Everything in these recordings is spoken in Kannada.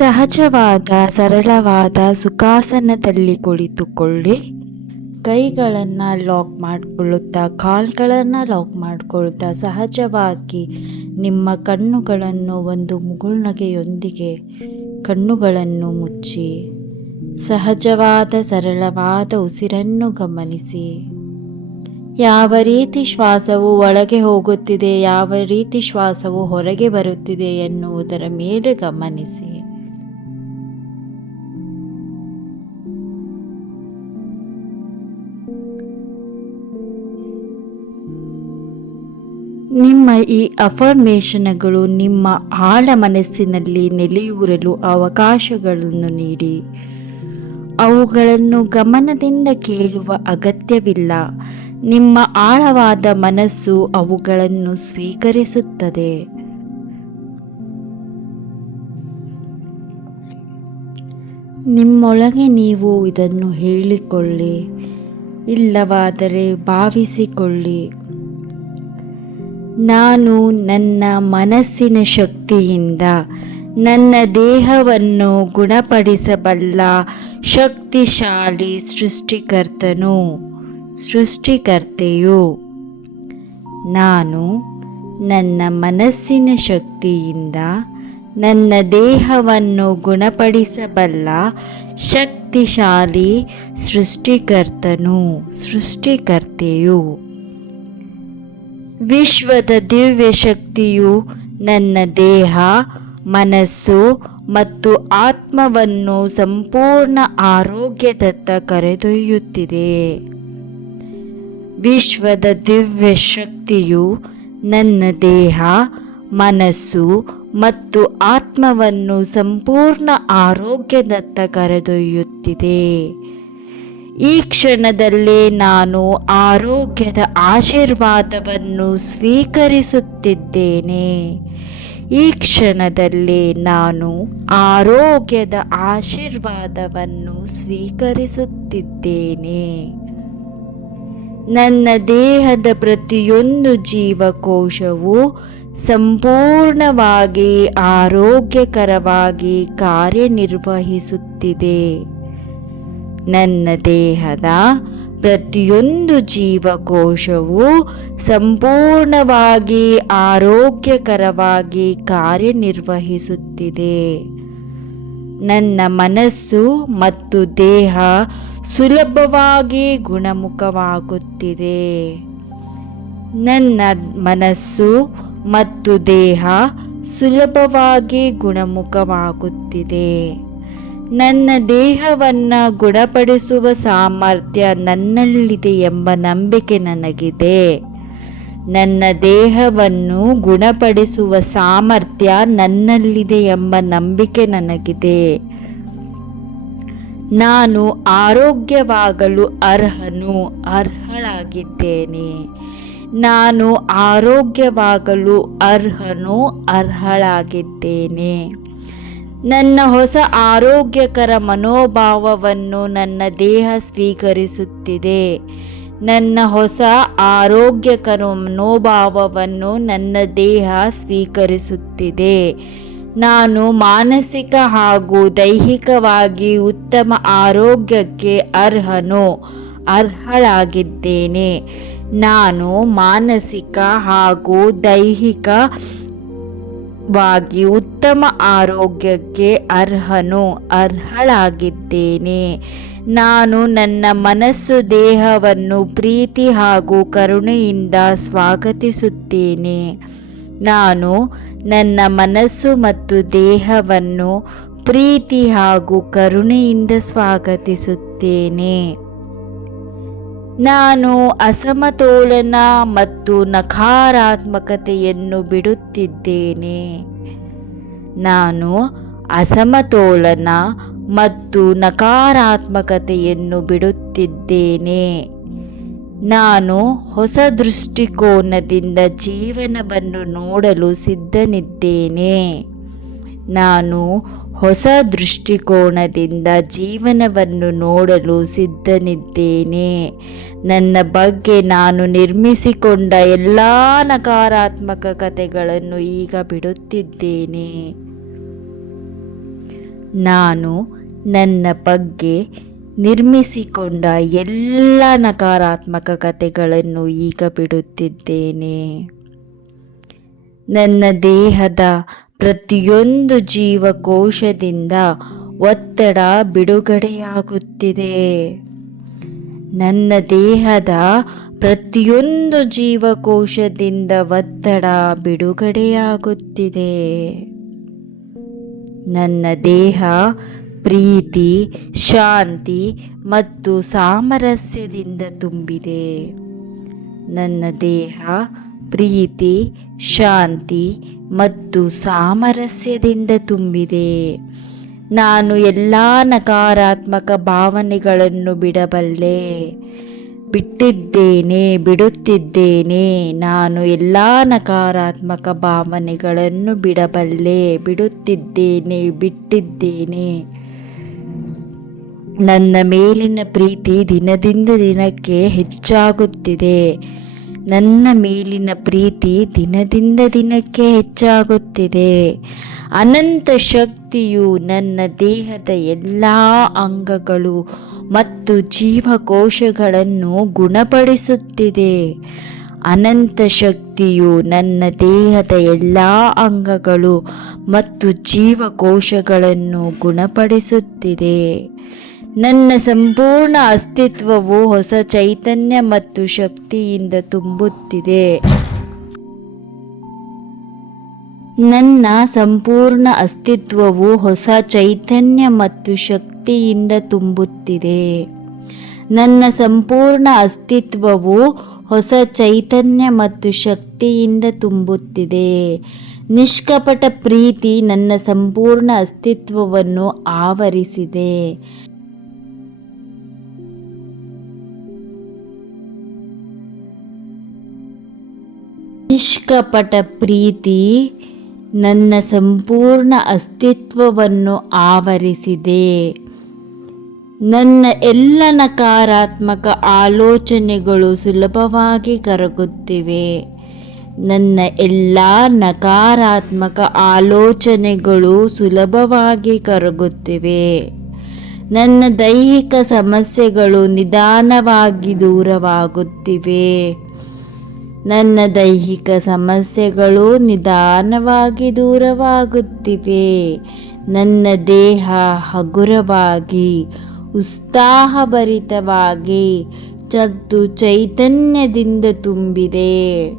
ಸಹಜವಾದ ಸರಳವಾದ ಸುಖಾಸನದಲ್ಲಿ ಕುಳಿತುಕೊಳ್ಳಿ. ಕೈಗಳನ್ನು ಲಾಕ್ ಮಾಡಿಕೊಳ್ಳುತ್ತಾ, ಕಾಲ್ಗಳನ್ನು ಲಾಕ್ ಮಾಡಿಕೊಳ್ಳುತ್ತಾ ಸಹಜವಾಗಿ ನಿಮ್ಮ ಕಣ್ಣುಗಳನ್ನು ಒಂದು ಮುಗುಳ್ನಗೆಯೊಂದಿಗೆ ಕಣ್ಣುಗಳನ್ನು ಮುಚ್ಚಿ ಸಹಜವಾದ ಸರಳವಾದ ಉಸಿರನ್ನು ಗಮನಿಸಿ. ಯಾವ ರೀತಿ ಶ್ವಾಸವು ಒಳಗೆ ಹೋಗುತ್ತಿದೆ, ಯಾವ ರೀತಿ ಶ್ವಾಸವು ಹೊರಗೆ ಬರುತ್ತಿದೆ ಎನ್ನುವುದರ ಮೇಲೆ ಗಮನಿಸಿ. ನಿಮ್ಮ ಈ ಅಫರ್ಮೇಷನ್ಗಳು ನಿಮ್ಮ ಆಳ ಮನಸ್ಸಿನಲ್ಲಿ ನೆಲೆಯೂರಲು ಅವಕಾಶಗಳನ್ನು ನೀಡಿ. ಅವುಗಳನ್ನು ಗಮನದಿಂದ ಕೇಳುವ ಅಗತ್ಯವಿಲ್ಲ. ನಿಮ್ಮ ಆಳವಾದ ಮನಸ್ಸು ಅವುಗಳನ್ನು ಸ್ವೀಕರಿಸುತ್ತದೆ. ನಿಮ್ಮೊಳಗೆ ನೀವು ಇದನ್ನು ಹೇಳಿಕೊಳ್ಳಿ, ಇಲ್ಲವಾದರೆ ಭಾವಿಸಿಕೊಳ್ಳಿ. ನಾನು ನನ್ನ ಮನಸ್ಸಿನ ಶಕ್ತಿಯಿಂದ ನನ್ನ ದೇಹವನ್ನು ಗುಣಪಡಿಸಬಲ್ಲ ಶಕ್ತಿಶಾಲಿ ಸೃಷ್ಟಿಕರ್ತೆಯು. ನಾನು ನನ್ನ ಮನಸ್ಸಿನ ಶಕ್ತಿಯಿಂದ ನನ್ನ ದೇಹವನ್ನು ಗುಣಪಡಿಸಬಲ್ಲ ಶಕ್ತಿಶಾಲಿ ಸೃಷ್ಟಿಕರ್ತೆಯು. ವಿಶ್ವದ ದಿವ್ಯ ಶಕ್ತಿಯು ನನ್ನ ದೇಹ, ಮನಸ್ಸು ಮತ್ತು ಆತ್ಮವನ್ನು ಸಂಪೂರ್ಣ ಆರೋಗ್ಯದತ್ತ ಕರೆದೊಯ್ಯುತ್ತಿದೆ. ವಿಶ್ವದ ದಿವ್ಯ ಶಕ್ತಿಯು ನನ್ನ ದೇಹ, ಮನಸ್ಸು ಮತ್ತು ಆತ್ಮವನ್ನು ಸಂಪೂರ್ಣ ಆರೋಗ್ಯದತ್ತ ಕರೆದೊಯ್ಯುತ್ತಿದೆ. ಈ ಕ್ಷಣದಲ್ಲೇ ನಾನು ಆರೋಗ್ಯದ ಆಶೀರ್ವಾದವನ್ನು ಸ್ವೀಕರಿಸುತ್ತಿದ್ದೇನೆ. ಈ ಕ್ಷಣದಲ್ಲೇ ನಾನು ಆರೋಗ್ಯದ ಆಶೀರ್ವಾದವನ್ನು ಸ್ವೀಕರಿಸುತ್ತಿದ್ದೇನೆ. ನನ್ನ ದೇಹದ ಪ್ರತಿಯೊಂದು ಜೀವಕೋಶವು ಸಂಪೂರ್ಣವಾಗಿ ಆರೋಗ್ಯಕರವಾಗಿ ಕಾರ್ಯನಿರ್ವಹಿಸುತ್ತಿದೆ. ನನ್ನ ದೇಹದ ಪ್ರತಿಯೊಂದು ಜೀವಕೋಶವು ಸಂಪೂರ್ಣವಾಗಿ ಆರೋಗ್ಯಕರವಾಗಿ ಕಾರ್ಯನಿರ್ವಹಿಸುತ್ತಿದೆ. ನನ್ನ ಮನಸ್ಸು ಮತ್ತು ದೇಹ ಸುಲಭವಾಗಿ ಗುಣಮುಖವಾಗುತ್ತಿದೆ. ನನ್ನ ಮನಸ್ಸು ಮತ್ತು ದೇಹ ಸುಲಭವಾಗಿ ಗುಣಮುಖವಾಗುತ್ತಿದೆ. ನನ್ನ ದೇಹವನ್ನು ಗುಣಪಡಿಸುವ ಸಾಮರ್ಥ್ಯ ನನ್ನಲ್ಲಿದೆ ಎಂಬ ನಂಬಿಕೆ ನನಗಿದೆ. ನನ್ನ ದೇಹವನ್ನು ಗುಣಪಡಿಸುವ ಸಾಮರ್ಥ್ಯ ನನ್ನಲ್ಲಿದೆ ಎಂಬ ನಂಬಿಕೆ ನನಗಿದೆ. ನಾನು ಆರೋಗ್ಯವಾಗಲು ಅರ್ಹಳಾಗಿದ್ದೇನೆ. ನಾನು ಆರೋಗ್ಯವಾಗಲು ಅರ್ಹಳಾಗಿದ್ದೇನೆ. ನನ್ನ ಹೊಸ ಆರೋಗ್ಯಕರ ಮನೋಭಾವವನ್ನು ನನ್ನ ದೇಹ ಸ್ವೀಕರಿಸುತ್ತಿದೆ. ನನ್ನ ಹೊಸ ಆರೋಗ್ಯಕರ ಮನೋಭಾವವನ್ನು ನನ್ನ ದೇಹ ಸ್ವೀಕರಿಸುತ್ತಿದೆ. ನಾನು ಮಾನಸಿಕ ಹಾಗೂ ದೈಹಿಕವಾಗಿ ಉತ್ತಮ ಆರೋಗ್ಯಕ್ಕೆ ಅರ್ಹಳಾಗಿದ್ದೇನೆ. ನಾನು ಮಾನಸಿಕ ಹಾಗೂ ದೈಹಿಕವಾಗಿ ಉತ್ತಮ ಆರೋಗ್ಯಕ್ಕೆ ಅರ್ಹಳಾಗಿದ್ದೇನೆ. ನಾನು ನನ್ನ ಮನಸ್ಸು ದೇಹವನ್ನು ಪ್ರೀತಿ ಹಾಗೂ ಕರುಣೆಯಿಂದ ಸ್ವಾಗತಿಸುತ್ತೇನೆ. ನಾನು ನನ್ನ ಮನಸ್ಸು ಮತ್ತು ದೇಹವನ್ನು ಪ್ರೀತಿ ಹಾಗೂ ಕರುಣೆಯಿಂದ ಸ್ವಾಗತಿಸುತ್ತೇನೆ. ನಾನು ಅಸಮತೋಲನ ಮತ್ತು ನಕಾರಾತ್ಮಕತೆಯನ್ನು ಬಿಡುತ್ತಿದ್ದೇನೆ. ನಾನು ಅಸಮತೋಲನ ಮತ್ತು ನಕಾರಾತ್ಮಕತೆಯನ್ನು ಬಿಡುತ್ತಿದ್ದೇನೆ. ನಾನು ಹೊಸ ದೃಷ್ಟಿಕೋನದಿಂದ ಜೀವನವನ್ನು ನೋಡಲು ಸಿದ್ಧನಿದ್ದೇನೆ. ನಾನು ಹೊಸ ದೃಷ್ಟಿಕೋನದಿಂದ ಜೀವನವನ್ನು ನೋಡಲು ಸಿದ್ಧನಿದ್ದೇನೆ. ನನ್ನ ಬಗ್ಗೆ ನಾನು ನಿರ್ಮಿಸಿಕೊಂಡ ಎಲ್ಲ ನಕಾರಾತ್ಮಕ ಕಥೆಗಳನ್ನು ಈಗ ಬಿಡುತ್ತಿದ್ದೇನೆ. ನಾನು ನನ್ನ ಬಗ್ಗೆ ನಿರ್ಮಿಸಿಕೊಂಡ ಎಲ್ಲ ನಕಾರಾತ್ಮಕ ಕಥೆಗಳನ್ನು ಈಗ ಬಿಡುತ್ತಿದ್ದೇನೆ. ನನ್ನ ದೇಹದ ಪ್ರತಿಯೊಂದು ಜೀವಕೋಶದಿಂದ ಒತ್ತಡ ಬಿಡುಗಡೆಯಾಗುತ್ತಿದೆ. ನನ್ನ ದೇಹದ ಪ್ರತಿಯೊಂದು ಜೀವಕೋಶದಿಂದ ಒತ್ತಡ ಬಿಡುಗಡೆಯಾಗುತ್ತಿದೆ. ನನ್ನ ದೇಹ ಪ್ರೀತಿ, ಶಾಂತಿ ಮತ್ತು ಸಾಮರಸ್ಯದಿಂದ ತುಂಬಿದೆ. ನನ್ನ ದೇಹ ಪ್ರೀತಿ, ಶಾಂತಿ ಮತ್ತು ಸಾಮರಸ್ಯದಿಂದ ತುಂಬಿದೆ. ನಾನು ಎಲ್ಲ ನಕಾರಾತ್ಮಕ ಭಾವನೆಗಳನ್ನು ಬಿಡುತ್ತಿದ್ದೇನೆ. ನಾನು ಎಲ್ಲ ನಕಾರಾತ್ಮಕ ಭಾವನೆಗಳನ್ನು ಬಿಟ್ಟಿದ್ದೇನೆ. ನನ್ನ ಮೇಲಿನ ಪ್ರೀತಿ ದಿನದಿಂದ ದಿನಕ್ಕೆ ಹೆಚ್ಚಾಗುತ್ತಿದೆ. ಅನಂತ ಶಕ್ತಿಯು ನನ್ನ ದೇಹದ ಎಲ್ಲ ಅಂಗಗಳು ಮತ್ತು ಜೀವಕೋಶಗಳನ್ನು ಗುಣಪಡಿಸುತ್ತಿದೆ. ಅನಂತ ಶಕ್ತಿಯು ನನ್ನ ದೇಹದ ಎಲ್ಲ ಅಂಗಗಳು ಮತ್ತು ಜೀವಕೋಶಗಳನ್ನು ಗುಣಪಡಿಸುತ್ತಿದೆ. ನನ್ನ ಸಂಪೂರ್ಣ ಅಸ್ತಿತ್ವವು ಹೊಸ ಚೈತನ್ಯ ಮತ್ತು ಶಕ್ತಿಯಿಂದ ತುಂಬುತ್ತಿದೆ. ನನ್ನ ಸಂಪೂರ್ಣ ಅಸ್ತಿತ್ವವು ಹೊಸ ಚೈತನ್ಯ ಮತ್ತು ಶಕ್ತಿಯಿಂದ ತುಂಬುತ್ತಿದೆ. ನನ್ನ ಸಂಪೂರ್ಣ ಅಸ್ತಿತ್ವವು ಹೊಸ ಚೈತನ್ಯ ಮತ್ತು ಶಕ್ತಿಯಿಂದ ತುಂಬುತ್ತಿದೆ. ನಿಷ್ಕಪಟ ಪ್ರೀತಿ ನನ್ನ ಸಂಪೂರ್ಣ ಅಸ್ತಿತ್ವವನ್ನು ಆವರಿಸಿದೆ. ನಿಷ್ಕಪಟ ಪ್ರೀತಿ ನನ್ನ ಸಂಪೂರ್ಣ ಅಸ್ತಿತ್ವವನ್ನು ಆವರಿಸಿದೆ. ನನ್ನ ಎಲ್ಲ ನಕಾರಾತ್ಮಕ ಆಲೋಚನೆಗಳು ಸುಲಭವಾಗಿ ಕರಗುತ್ತಿವೆ. ನನ್ನ ಎಲ್ಲ ನಕಾರಾತ್ಮಕ ಆಲೋಚನೆಗಳು ಸುಲಭವಾಗಿ ಕರಗುತ್ತಿವೆ. ನನ್ನ ದೈಹಿಕ ಸಮಸ್ಯೆಗಳು ನಿಧಾನವಾಗಿ ದೂರವಾಗುತ್ತಿವೆ. ನನ್ನ ದೈಹಿಕ ಸಮಸ್ಯೆಗಳು ನಿಧಾನವಾಗಿ ದೂರವಾಗುತ್ತಿವೆ. ನನ್ನ ದೇಹ ಹಗುರವಾಗಿ, ಉತ್ಸಾಹಭರಿತವಾಗಿ ಮತ್ತು ಚೈತನ್ಯದಿಂದ ತುಂಬಿದೆ.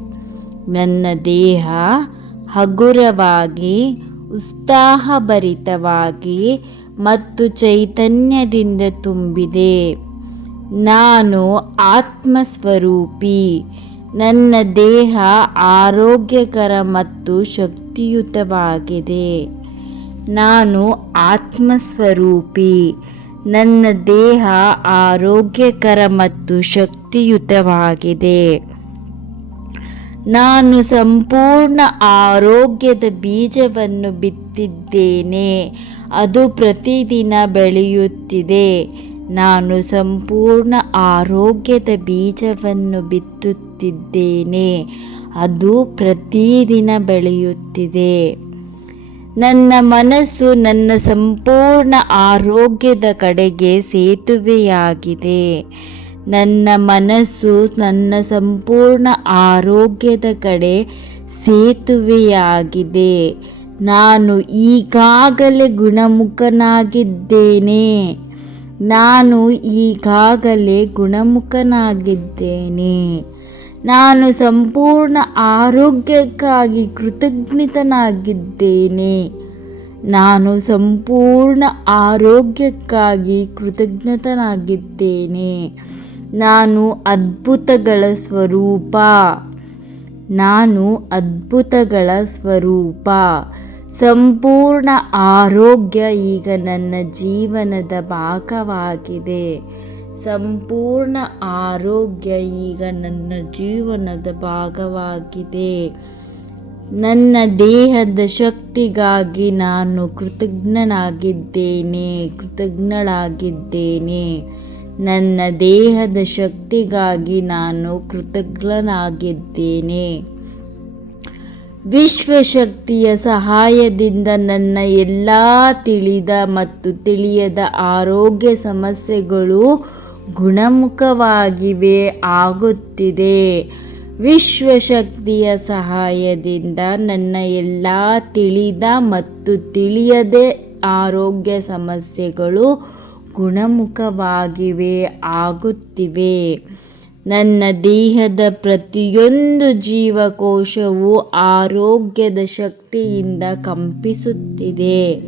ನನ್ನ ದೇಹ ಹಗುರವಾಗಿ, ಉತ್ಸಾಹಭರಿತವಾಗಿ ಮತ್ತು ಚೈತನ್ಯದಿಂದ ತುಂಬಿದೆ. ನಾನು ಆತ್ಮಸ್ವರೂಪಿ. ನನ್ನ ದೇಹ ಆರೋಗ್ಯಕರ ಮತ್ತು ಶಕ್ತಿಯುತವಾಗಿದೆ. ನಾನು ಆತ್ಮಸ್ವರೂಪಿ. ನನ್ನ ದೇಹ ಆರೋಗ್ಯಕರ ಮತ್ತು ಶಕ್ತಿಯುತವಾಗಿದೆ. ನಾನು ಸಂಪೂರ್ಣ ಆರೋಗ್ಯದ ಬೀಜವನ್ನು ಬಿತ್ತಿದ್ದೇನೆ. ಅದು ಪ್ರತಿದಿನ ಬೆಳೆಯುತ್ತಿದೆ. ನಾನು ಸಂಪೂರ್ಣ ಆರೋಗ್ಯದ ಬೀಜವನ್ನು ಬಿತ್ತುತ್ತಿದ್ದೇನೆ. ಅದು ಪ್ರತಿದಿನ ಬೆಳೆಯುತ್ತಿದೆ. ನನ್ನ ಮನಸ್ಸು ನನ್ನ ಸಂಪೂರ್ಣ ಆರೋಗ್ಯದ ಕಡೆಗೆ ಸೇತುವೆಯಾಗಿದೆ. ನನ್ನ ಮನಸ್ಸು ನನ್ನ ಸಂಪೂರ್ಣ ಆರೋಗ್ಯದ ಕಡೆ ಸೇತುವೆಯಾಗಿದೆ. ನಾನು ಈಗಾಗಲೇ ಗುಣಮುಖನಾಗಿದ್ದೇನೆ. ನಾನು ಸಂಪೂರ್ಣ ಆರೋಗ್ಯಕ್ಕಾಗಿ ಕೃತಜ್ಞನಾಗಿದ್ದೇನೆ. ನಾನು ಅದ್ಭುತಗಳ ಸ್ವರೂಪ. ಸಂಪೂರ್ಣ ಆರೋಗ್ಯ ಈಗ ನನ್ನ ಜೀವನದ ಭಾಗವಾಗಿದೆ. ನನ್ನ ದೇಹದ ಶಕ್ತಿಗಾಗಿ ನಾನು ಕೃತಜ್ಞಳಾಗಿದ್ದೇನೆ. ನನ್ನ ದೇಹದ ಶಕ್ತಿಗಾಗಿ ನಾನು ಕೃತಜ್ಞನಾಗಿದ್ದೇನೆ. ವಿಶ್ವಶಕ್ತಿಯ ಸಹಾಯದಿಂದ ನನ್ನ ಎಲ್ಲ ತಿಳಿದ ಮತ್ತು ತಿಳಿಯದ ಆರೋಗ್ಯ ಸಮಸ್ಯೆಗಳು ಗುಣಮುಖವಾಗಿವೆ ಆಗುತ್ತಿದೆ. ವಿಶ್ವಶಕ್ತಿಯ ಸಹಾಯದಿಂದ ನನ್ನ ಎಲ್ಲ ತಿಳಿದ ಮತ್ತು ತಿಳಿಯದೆ ಆರೋಗ್ಯ ಸಮಸ್ಯೆಗಳು ಗುಣಮುಖವಾಗಿವೆ ಆಗುತ್ತಿವೆ. ನನ್ನ ದೇಹದ ಪ್ರತಿಯೊಂದು ಜೀವಕೋಶವು ಆರೋಗ್ಯದ ಶಕ್ತಿಯಿಂದ ಕಂಪಿಸುತ್ತಿದೆ.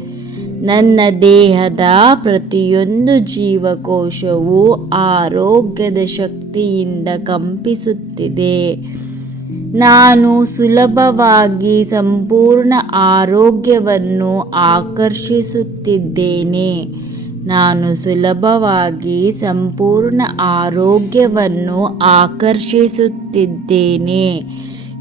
ನನ್ನ ದೇಹದ ಪ್ರತಿಯೊಂದು ಜೀವಕೋಶವು ಆರೋಗ್ಯದ ಶಕ್ತಿಯಿಂದ ಕಂಪಿಸುತ್ತಿದೆ. ನಾನು ಸುಲಭವಾಗಿ ಸಂಪೂರ್ಣ ಆರೋಗ್ಯವನ್ನು ಆಕರ್ಷಿಸುತ್ತಿದ್ದೇನೆ. ನಾನು ಸುಲಭವಾಗಿ ಸಂಪೂರ್ಣ ಆರೋಗ್ಯವನ್ನು ಆಕರ್ಷಿಸುತ್ತಿದ್ದೇನೆ.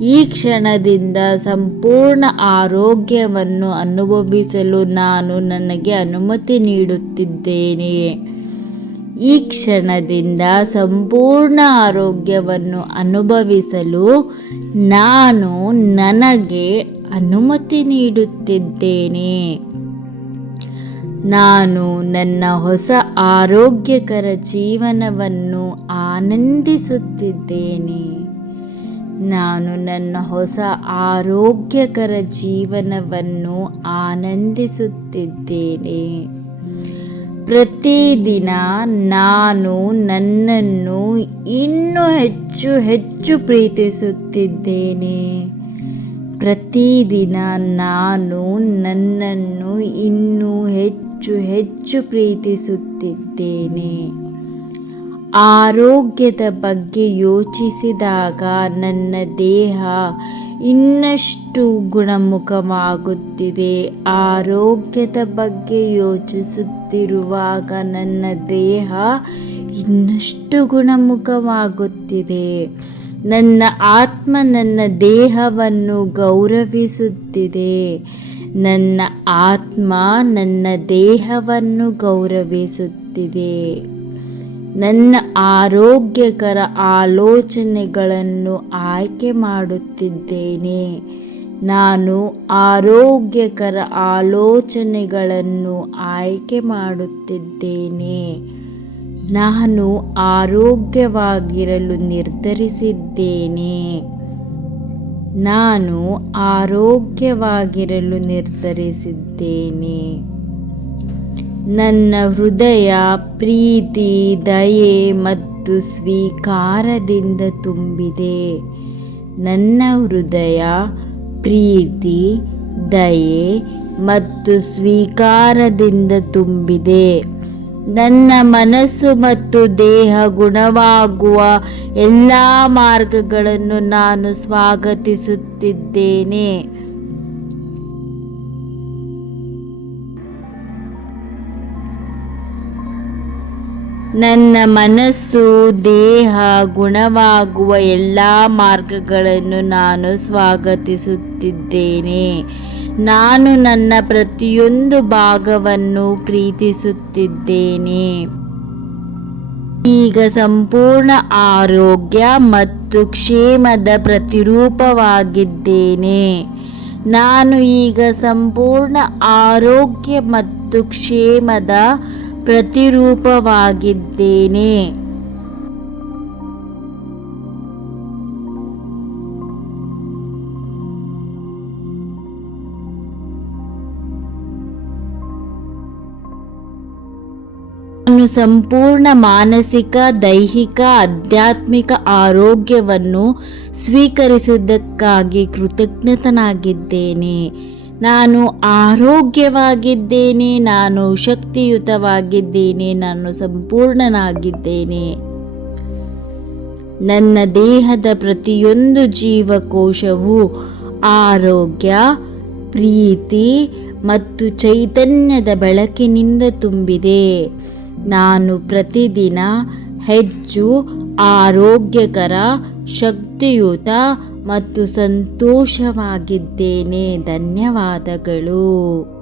ಈ ಕ್ಷಣದಿಂದ ಸಂಪೂರ್ಣ ಆರೋಗ್ಯವನ್ನು ಅನುಭವಿಸಲು ನಾನು ನನಗೆ ಅನುಮತಿ ನೀಡುತ್ತಿದ್ದೇನೆ. ಈ ಕ್ಷಣದಿಂದ ಸಂಪೂರ್ಣ ಆರೋಗ್ಯವನ್ನು ಅನುಭವಿಸಲು ನಾನು ನನಗೆ ಅನುಮತಿ ನೀಡುತ್ತಿದ್ದೇನೆ. ನಾನು ನನ್ನ ಹೊಸ ಆರೋಗ್ಯಕರ ಜೀವನವನ್ನು ಆನಂದಿಸುತ್ತಿದ್ದೇನೆ. ನಾನು ನನ್ನ ಹೊಸ ಆರೋಗ್ಯಕರ ಜೀವನವನ್ನು ಆನಂದಿಸುತ್ತಿದ್ದೇನೆ. ಪ್ರತಿದಿನ ನಾನು ನನ್ನನ್ನು ಇನ್ನೂ ಹೆಚ್ಚು ಹೆಚ್ಚು ಪ್ರೀತಿಸುತ್ತಿದ್ದೇನೆ. ಪ್ರತಿದಿನ ನಾನು ನನ್ನನ್ನು ಇನ್ನೂ ಹೆಚ್ಚು ಹೆಚ್ಚು ಪ್ರೀತಿಸುತ್ತಿದ್ದೇನೆ. ಆರೋಗ್ಯದ ಬಗ್ಗೆ ಯೋಚಿಸಿದಾಗ ನನ್ನ ದೇಹ ಇನ್ನಷ್ಟು ಗುಣಮುಖವಾಗುತ್ತಿದೆ. ಆರೋಗ್ಯದ ಬಗ್ಗೆ ಯೋಚಿಸುತ್ತಿರುವಾಗ ನನ್ನ ದೇಹ ಇನ್ನಷ್ಟು ಗುಣಮುಖವಾಗುತ್ತಿದೆ. ನನ್ನ ಆತ್ಮ ನನ್ನ ದೇಹವನ್ನು ಗೌರವಿಸುತ್ತಿದೆ. ನನ್ನ ಆತ್ಮ ನನ್ನ ದೇಹವನ್ನು ಗೌರವಿಸುತ್ತಿದೆ. ನನ್ನ ಆರೋಗ್ಯಕರ ಆಲೋಚನೆಗಳನ್ನು ಆಯ್ಕೆ ಮಾಡುತ್ತಿದ್ದೇನೆ. ನಾನು ಆರೋಗ್ಯಕರ ಆಲೋಚನೆಗಳನ್ನು ಆಯ್ಕೆ ಮಾಡುತ್ತಿದ್ದೇನೆ. ನಾನು ಆರೋಗ್ಯವಾಗಿರಲು ನಿರ್ಧರಿಸಿದ್ದೇನೆ. ನಾನು ಆರೋಗ್ಯವಾಗಿರಲು ನಿರ್ಧರಿಸಿದ್ದೇನೆ. ನನ್ನ ಹೃದಯ ಪ್ರೀತಿ, ದಯೆ ಮತ್ತು ಸ್ವೀಕಾರದಿಂದ ತುಂಬಿದೆ. ನನ್ನ ಹೃದಯ ಪ್ರೀತಿ, ದಯೆ ಮತ್ತು ಸ್ವೀಕಾರದಿಂದ ತುಂಬಿದೆ. ನನ್ನ ಮನಸ್ಸು ಮತ್ತು ದೇಹ ಗುಣವಾಗುವ ಎಲ್ಲ ಮಾರ್ಗಗಳನ್ನು ನಾನು ಸ್ವಾಗತಿಸುತ್ತಿದ್ದೇನೆ. ನನ್ನ ಮನಸ್ಸು ದೇಹ ಗುಣವಾಗುವ ಎಲ್ಲ ಮಾರ್ಗಗಳನ್ನು ನಾನು ಸ್ವಾಗತಿಸುತ್ತಿದ್ದೇನೆ. ನಾನು ನನ್ನ ಪ್ರತಿಯೊಂದು ಭಾಗವನ್ನು ಪ್ರೀತಿಸುತ್ತಿದ್ದೇನೆ. ಈಗ ಸಂಪೂರ್ಣ ಆರೋಗ್ಯ ಮತ್ತು ಕ್ಷೇಮದ ಪ್ರತಿರೂಪವಾಗಿದ್ದೇನೆ. ನಾನು ಈಗ ಸಂಪೂರ್ಣ ಆರೋಗ್ಯ ಮತ್ತು ಕ್ಷೇಮದ ಪ್ರತಿರೂಪವಾಗಿದ್ದೇನೆ. ನಾನು ಸಂಪೂರ್ಣ ಮಾನಸಿಕ, ದೈಹಿಕ, ಆಧ್ಯಾತ್ಮಿಕ ಆರೋಗ್ಯವನ್ನು ಸ್ವೀಕರಿಸಿದ್ದಕ್ಕಾಗಿ ಕೃತಜ್ಞನಾಗಿದ್ದೇನೆ. ನಾನು ಆರೋಗ್ಯವಾಗಿದ್ದೇನೆ. ನಾನು ಶಕ್ತಿಯುತವಾಗಿದ್ದೇನೆ. ನಾನು ಸಂಪೂರ್ಣನಾಗಿದ್ದೇನೆ. ನನ್ನ ದೇಹದ ಪ್ರತಿಯೊಂದು ಜೀವಕೋಶವು ಆರೋಗ್ಯ, ಪ್ರೀತಿ ಮತ್ತು ಚೈತನ್ಯದ ಬೆಳಕಿನಿಂದ ತುಂಬಿದೆ. ನಾನು ಪ್ರತಿದಿನ ಹೆಚ್ಚು ಆರೋಗ್ಯಕರ, ಶಕ್ತಿಯುತ ಮತ್ತು ಸಂತೋಷವಾಗಿದ್ದೇನೆ. ಧನ್ಯವಾದಗಳು.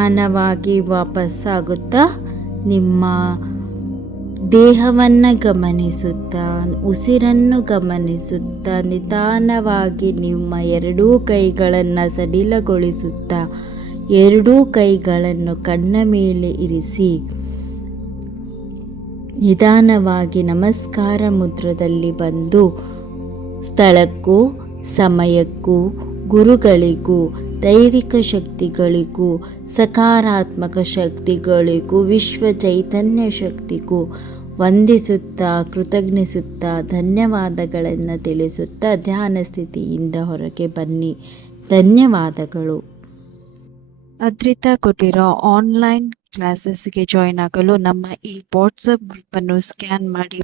ನಿಧಾನವಾಗಿ ವಾಪಸ್ಸಾಗುತ್ತಾ ನಿಮ್ಮ ದೇಹವನ್ನು ಗಮನಿಸುತ್ತಾ, ಉಸಿರನ್ನು ಗಮನಿಸುತ್ತಾ, ನಿಧಾನವಾಗಿ ನಿಮ್ಮ ಎರಡೂ ಕೈಗಳನ್ನು ಸಡಿಲಗೊಳಿಸುತ್ತಾ, ಎರಡೂ ಕೈಗಳನ್ನು ಕಣ್ಣ ಮೇಲೆ ಇರಿಸಿ ನಿಧಾನವಾಗಿ ನಮಸ್ಕಾರ ಮುದ್ರದಲ್ಲಿ ಬಂದು ಸ್ಥಳಕ್ಕೂ ಸಮಯಕ್ಕೂ ಗುರುಗಳಿಗೂ ದೈವಿಕ ಶಕ್ತಿಗಳಿಗೂ ಸಕಾರಾತ್ಮಕ ಶಕ್ತಿಗಳಿಗೂ ವಿಶ್ವ ಚೈತನ್ಯ ಶಕ್ತಿಗೂ ವಂದಿಸುತ್ತಾ ಕೃತಜ್ಞಿಸುತ್ತಾ ಧನ್ಯವಾದಗಳನ್ನು ತಿಳಿಸುತ್ತಾ ಧ್ಯಾನ ಸ್ಥಿತಿಯಿಂದ ಹೊರಗೆ ಬನ್ನಿ. ಧನ್ಯವಾದಗಳು. ಅದ್ರಿತಾ ಕೊಟ್ಟಿರೋ ಆನ್ಲೈನ್ ಕ್ಲಾಸಸ್ಗೆ ಜಾಯ್ನ್ ಆಗಲು ನಮ್ಮ ಈ ವಾಟ್ಸಪ್ ಗ್ರೂಪನ್ನು ಸ್ಕ್ಯಾನ್ ಮಾಡಿ